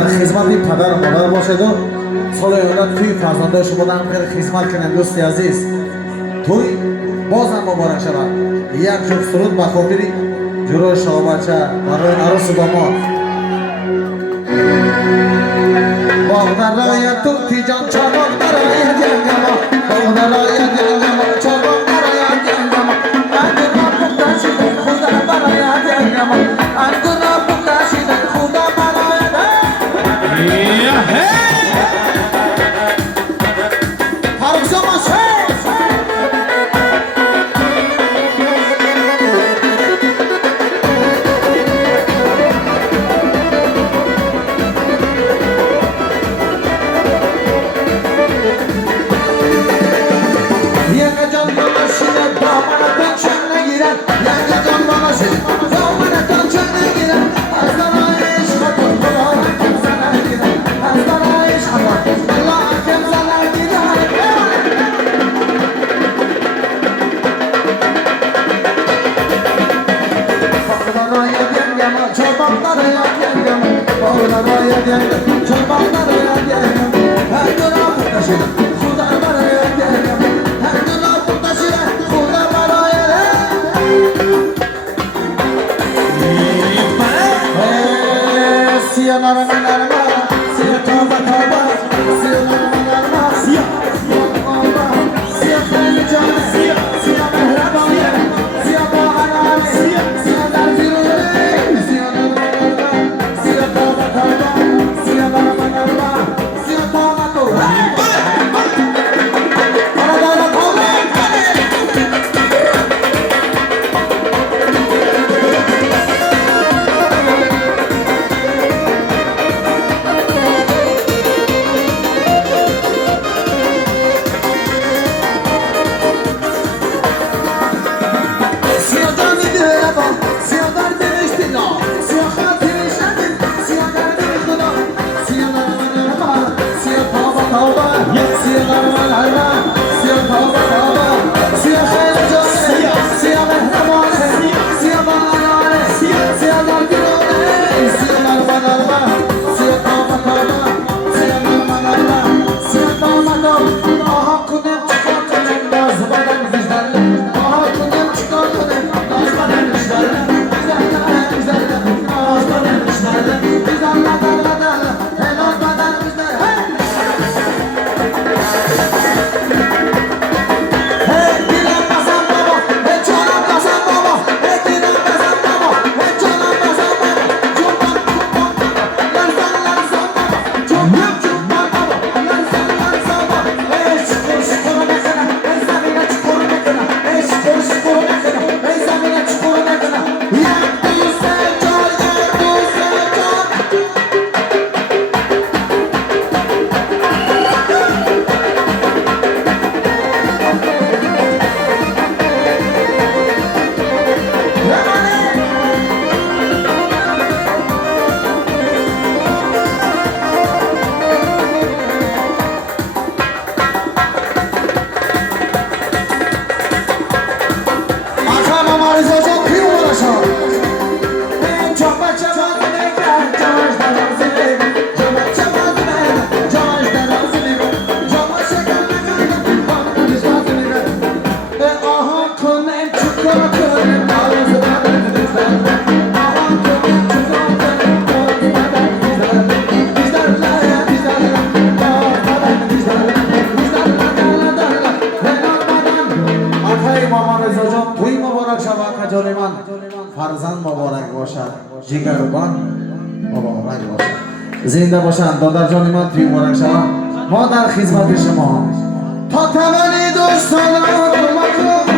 خدمتی پدر و مادر باشد و سال اولاد توی فرزنده شما در خیر خدمت کنند. دوستی عزیز توی بازم مبارک شود. یک جفت سرود به خاطر جلوی شاه بچه برای عروس و داماد. باغ در رای توتی جان چاباق در رای جنگما، باغ در رای جنگما چاباق در رای جنگما، انگنا پخته شده خدا برای جنگما، انگنا پخته شده خدا برای حرف زمان فرزند مبارک باشد، جگربان مبارک باشد، زنده باشند. دادر جان من توی مبارک شود. ما در خدمت شما تا توانی دوستان